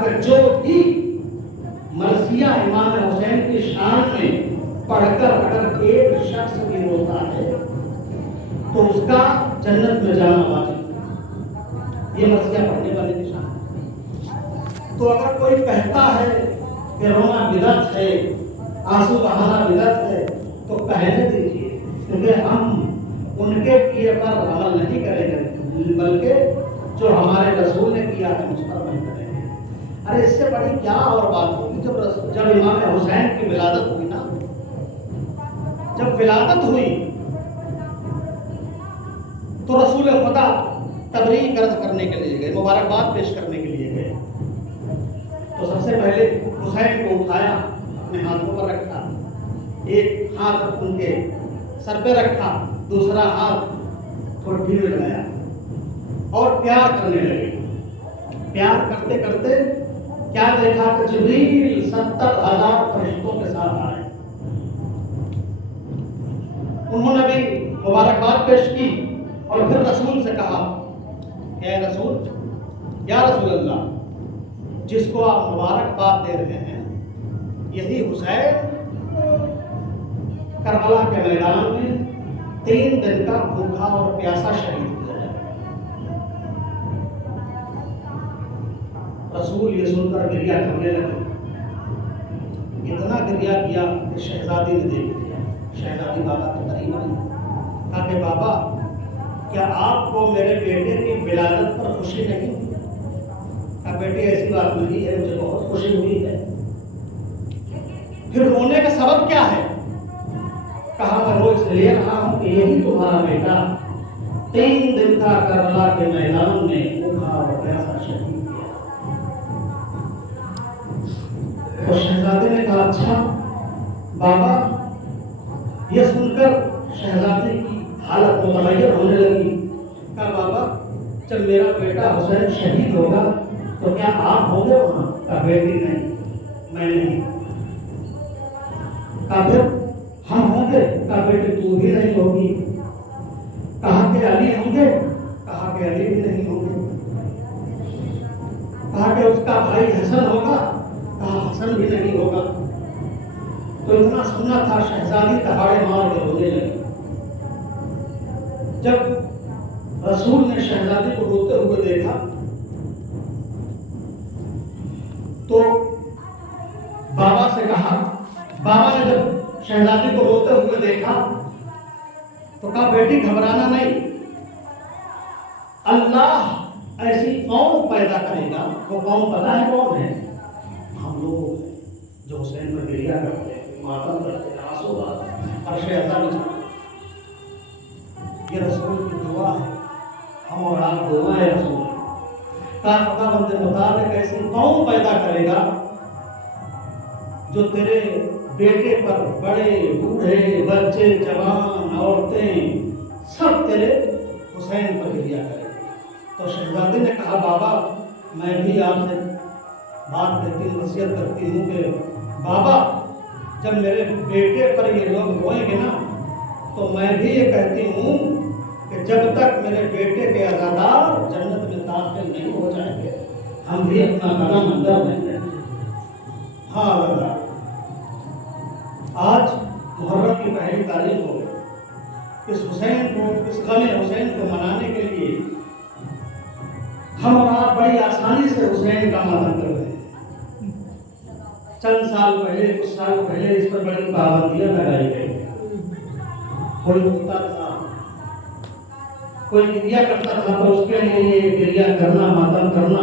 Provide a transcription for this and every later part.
کہ جو بھی مرثیہ امام حسین کی شان میں پڑھ کر اگر ایک شخص بھی روتا ہے تو اس کا جنت میں جانا واجب، یہ مرثیہ پڑھنے والے کی شان ہے۔ تو اگر کوئی کہتا ہے کہ رونا بدعت ہے، آنسو بہانا بدعت ہے، تو کہنے دیجیے، کیونکہ ہم ان کے کیے پر عمل نہیں کریں گے، بلکہ جو ہمارے رسول نے کیا ہے اس پر عمل کریں گے۔ ارے اس سے بڑی کیا اور بات ہوگی؟ جب امام حسین کی ولادت ہوئی نا، جب ولادت ہوئی تو رسول خدا تبریک عرض کرنے کے لیے گئے، مبارکباد پیش کرنے کے لیے گئے، تو سب سے پہلے حسین کو اٹھایا، اپنے ہاتھوں پر رکھا، ایک ہاتھ ان کے سر پہ رکھا، دوسرا ہاتھ ٹھوڈی میں لگایا اور پیار کرنے لگے۔ پیار کرتے کرتے کیا دیکھا کہ جبریل 70,000 فرشتوں کے ساتھ آئے، انہوں نے بھی مبارکباد پیش کی اور پھر رسول سے کہا کہ اے رسول، یا رسول اللہ، جس کو آپ مبارکباد دے رہے ہیں یہی حسین کربلا کے میدان میں 3 دن کا بھوکا اور پیاسا شہید ہوا ہے۔ رسول یہ سن کر گریہ کرنے لگے، اتنا گریہ کیا کہ شہزادی نے دیکھ لیا، شہزادی بابا کے قریب آئی، کہا کہ بابا کیا آپ کو میرے بیٹے کی ولادت پر خوشی نہیں؟ کہا بیٹی ایسی بات نہیں ہے، مجھے بہت خوشی ہوئی ہے۔ پھر رونے کا سبب کیا ہے؟ کہا میں رو اس لیے رہا ہوں کہ یہی تمہارا بیٹا 3 دن کا کربلا کے میدان میں بھوکا اور پیاسا شہید کیا۔ تو شہزادے نے کہا اچھا بابا، یہ سن کر شہزادے کی حالت متغیر ہونے لگی۔ کہا بابا جب میرا بیٹا حسین شہید ہوگا تو کیا آپ ہوں گے وہاں؟ کہا بیٹی نہیں، میں نہیں۔ کہا پھر ہم ہوں گے؟ کہا بیٹے تو بھی نہیں ہوگی۔ کہا کہ علی ہوں گے؟ کہا کہ علی بھی نہیں ہوں گے۔ کہا کہ اس کا بھائی حسن ہوگا؟ کہا حسن بھی نہیں ہوگا۔ تو اتنا سننا تھا، شہزادی دہاڑے مار کے رونے لگی۔ جب رسول نے شہزادی کو روتے ہوئے دیکھا تو بابا سے کہا، بابا نے جب شہزادی کو روتے ہوئے دیکھا تو کہا بیٹی گھبرانا نہیں، اللہ ایسی قوم پیدا کرے گا۔ وہ قوم پتہ ہے کون ہے؟ ہم لوگ جو حسین پر گریہ کرتے ہیں، ماتم کرتے ہیں، آنسو بہاتے ہیں، عرش عطا بچھاتے ہیں۔ یہ رسول کی دعا ہے، ہم اور آپ دعا ہے رسول کا خدا بند مطابق ایسی قوم پیدا کرے گا جو تیرے بیٹے پر بڑے بوڑھے بچے جوان عورتیں سب تیرے حسین پر گریہ کریں گے۔ تو شہزادی نے کہا بابا میں بھی آپ سے بات کرتی ہوں، وصیت کرتی ہوں کہ بابا جب میرے بیٹے پر یہ لوگ روئیں گے نا تو میں بھی یہ کہتی ہوں کہ جب تک میرے بیٹے کے عزادار جنت میں داخل نہیں ہو جائیں گے ہم بھی اپنا قدم اندر نہیں لیں گے۔ ہاں اللہ، آج محرم کی پہلی تاریخ ہو گئی، اس حسین کو، اس غم حسین کو منانے کے لیے ہم اور آپ بڑی آسانی سے حسین کا ماتم کر رہے ہیں۔ چند سال پہلے، کچھ سال پہلے اس پر بڑی پابندیاں لگائی گئی، کوئی روتا تھا، کوئی گریہ کرتا تھا تو اس کے لیے یہ گریہ کرنا، ماتم کرنا،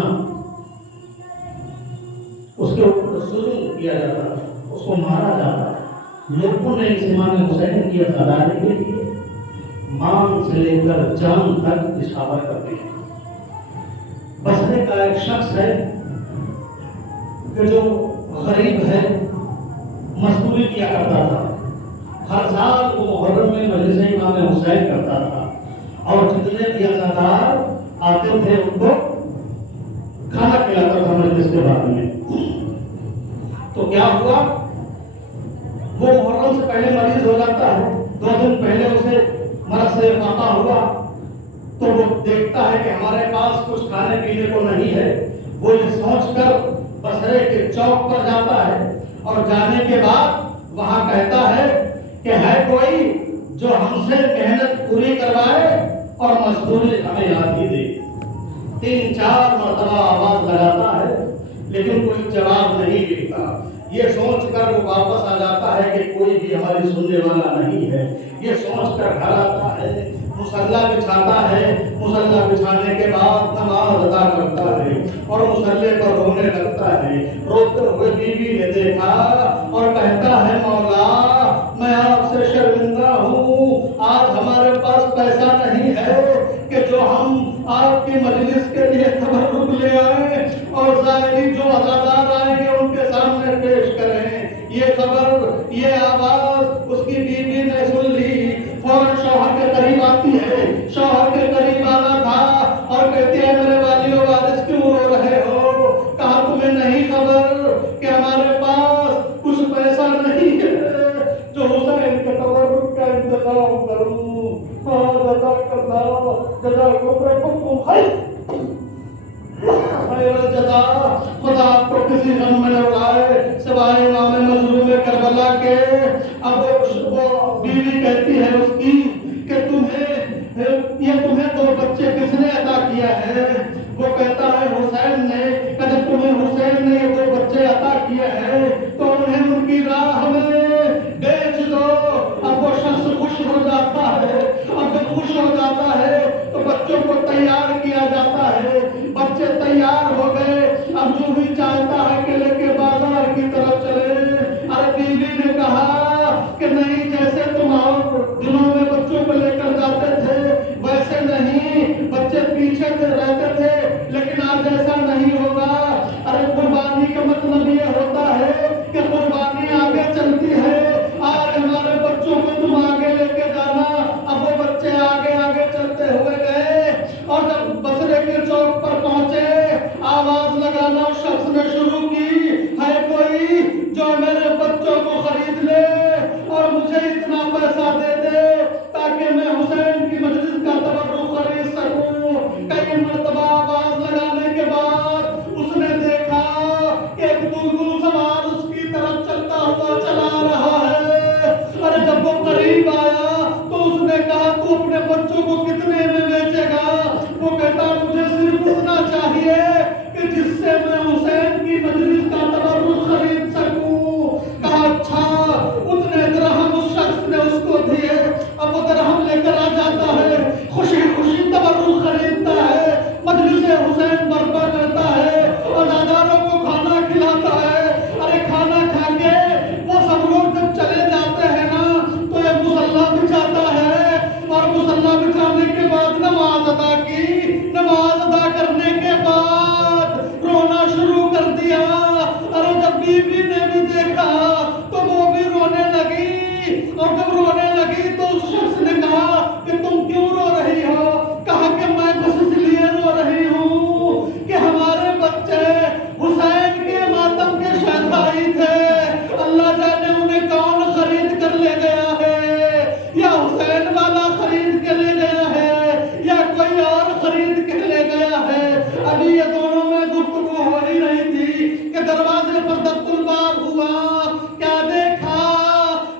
اس کے اوپر ظلم کیا جاتا تھا، اس کو مارا جاتا تھا۔ لوگوں نے اس امام حسین کی عزاداری کے لیے مان سے لے کر جان تک نشاور کرتے ہیں۔ بصرے کا ایک شخص ہے کہ جو غریب ہے، مزدوری کیا کرتا تھا، ہر سال وہ محرم میں مجلس امام حسین کرتا تھا اور جتنے بھی عزادار آتے تھے ان کو کھانا کھلاتا تھا مجلس کے بعد میں۔ تو کیا ہوا، وہ محرم سے پہلے مریض ہو جاتا ہے، 2 دن پہلے اسے مرض سے افاقہ ہوا تو وہ دیکھتا ہے کہ ہمارے پاس کچھ کھانے پینے کو نہیں ہے، وہ یہ سوچ کر کے چوک پر جاتا ہے اور جانے کے بعد وہاں کہتا ہے کہ ہے کوئی جو ہم سے محنت پوری کروائے اور مزدوری ہمیں آدھی دے. 3-4 مرتبہ آواز لگاتا ہے لیکن کوئی جواب نہیں ملتا. یہ سوچ کر وہ واپس آ جاتا ہے کہ کوئی بھی ہماری سننے والا نہیں ہے. یہ سوچ کر گھر آتا ہے, مصلی بچھاتا ہے. مصلی بچھانے کے بعد نماز ادا کرتا ہے اور مصلی پر رونے لگتا ہے. روتے ہوئے بیوی نے دیکھا اور کہتا ہے مولا میں آپ سے شرمندہ ہوں, آج ہمارے پاس پیسہ نہیں ہے کہ جو ہم آپ کی مجلس کے لیے تبرک لے آئیں اور ظاہری جو عزادار آئیں گے ان کے سامنے پیش کریں. یہ خبر, یہ آواز اس کی بیوی نے سن لی. فوراً شوہر کے قریب آتی ہے. شوہر کے قریب آنا تھا اور کہتی ہے میرے والی و وارث کیوں رو رہے ہو؟ کہا تمہیں نہیں خبر کہ ہمارے پاس کچھ پیسہ نہیں ہے جو حسین کے تبرک کا انتظام کروں. خدا آپ کو کسی غم میں نہ اڑائے سوائے امام مظلوم کربلا کے. اب وہ بیوی کہتی ہے اس کی کہ تمہیں 2 بچے کس نے عطا کیا ہے؟ وہ کہتا ہے حسین نے. کہ جب تمہیں حسین نے یہ 2 بچے عطا کیے ہیں تو انہیں ان کی راہ میں بیچ دو. اب وہ شخص خوش ہو جاتا ہے. اب جب خوش ہو جاتا ہے تو بچوں کو تیار کیا جاتا ہے. بچے تیار ہو گئے. اب جو بھی چاہتا ہے کہ لے کے بازار کی طرف چلے. ارے بیوی نے کہا کہ نہیں, جیسے تم اور دنوں میں بچوں کو لے کر جاتے تھے ویسے نہیں, بچے پیچھے رہتے تھے لیکن آج ایسا نہیں ہوگا. ارے قربانی کا مطلب یہ ہوتا ہے کہ قربانی آگے چلتی ہے. آج ہمارے بچوں کو تم آگے لے کے جانا. اب وہ بچے آگے آگے چلتے ہوئے گئے اور جب بصرے کے چوک پر پہنچے آواز لگانا اس شخص نے شروع کی, ہے کوئی جو میرے بچوں کو خرید لے اور مجھے اتنا پیسہ دے دے تاکہ میں حسین کی مجلس کا تبرک خرید سکوں. کئی مرتبہ آواز لگانے کے بعد اس نے دیکھا کہ ایک دلدل سوار اس کی طرف چلتا ہوا چلا رہا ہے. ارے جب وہ قریب آیا تو اس نے کہا تو اپنے بچوں کو کتنے میں بیچے گا؟ وہ کہتا مجھے صرف اتنا چاہیے کہ جس سے میں حسین کی مجلس کا تبرک خرید سکوں. کہا اچھا. اتنے درہم اس شخص نے اس کو دیے. اب وہ درہم لے کر آ جاتا ہے, خوشی خوشی تبرک خریدتا ہے, مجلس حسین برپا کرتا ہے, عزاداروں کو کھانا کھلاتا ہے. ارے کھانا کھا کے وہ سب لوگ جب چلے جاتے ہیں نا تو یہ مصلی بچھاتا ہے اور مصلی بچھانے کے بعد نماز ادا کی. نماز ادا کرنے کے بعد رونا شروع کر دیا. ارے جب بیوی نے بھی دیکھا تو وہ بھی رونے لگی اور جب رونے لگی تو اس شخص نے کہا کہ تم کیوں رو رہی ہو؟ کہا کہ میں بس اس لیے رو رہی ہوں کہ ہمارے بچے حسین کے ماتم کے شہدائی تھے. اللہ جانے انہیں کون خرید کر لے گیا ہے, یا حسین والا خرید کے لے گیا ہے یا کوئی اور خرید کے لے گیا ہے. ابھی یہ دونوں میں گفتگو ہو ہی رہی تھی کہ دروازے پر دق الباب ہوا. کیا دیکھا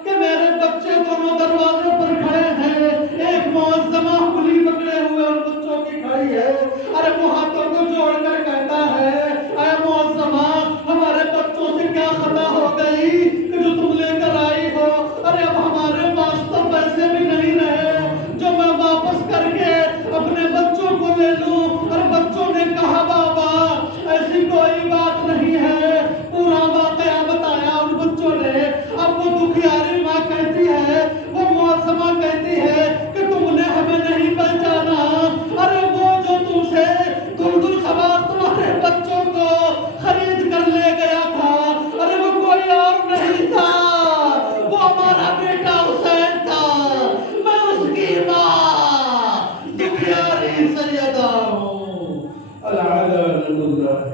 کہ میرے بچے دونوں دروازے پر کھڑے ہیں. ایک معظمہ کلی پکڑے ہوئے ان بچوں کی کھڑی ہے. ارے وہ ہاتھوں کو جوڑ کر کہتا ہے اے معظمہ ہمارے بچوں سے کیا خطا ہو گئی کہ جو تم لے کر آئی ہو؟ ارے اب ہمارے پاس تو پیسے بھی نہیں رہے جو میں واپس کر کے اپنے بچوں کو لے لوں. اور بچوں نے کہا بابا ایسی کوئی بات نہیں ہے. پورا واقعہ بتایا ان بچوں نے. اب وہ دکھیاری ماں کہتی ہے, وہ معظمہ کہتی ہے کہ تم نے ہمیں نہیں پہچانا. ارے وہ جو تم سے دلدل سوار تمہارے بچوں کو خرید کر لے گیا تھا, ارے وہ کوئی اور نہیں تھا, وہ ہمارا بیٹا حسین تھا. میں اس کی ماں دکھیاری سیدہ ہوں. العلانۃ اللہ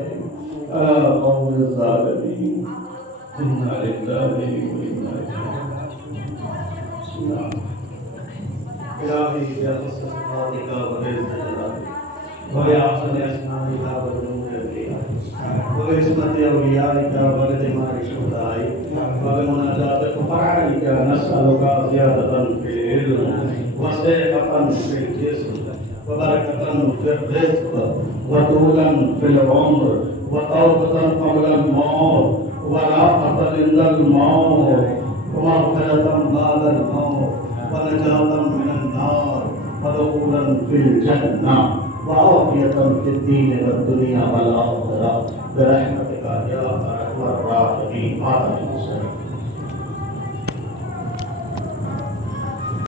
قوم الظالمین. انا للہ و انا الیہ راجعون. الہی یا صفاتک و وبأحسن أسمائك ونورك وبعصمة أوليائك وبدماء شهدائك وبمناجاة فقرائك نسألك زيادة في العلم وصحة في الجسم وبركة في الرزق وطولا في العمر وتوبة قبل الموت وراحة عند الموت ومغفرة بعد الموت ونجاة من النار ودخولا في الجنة وعافية في الدين والدنيا والآخرة برحمتك يا أرحم الراحمين. آمين.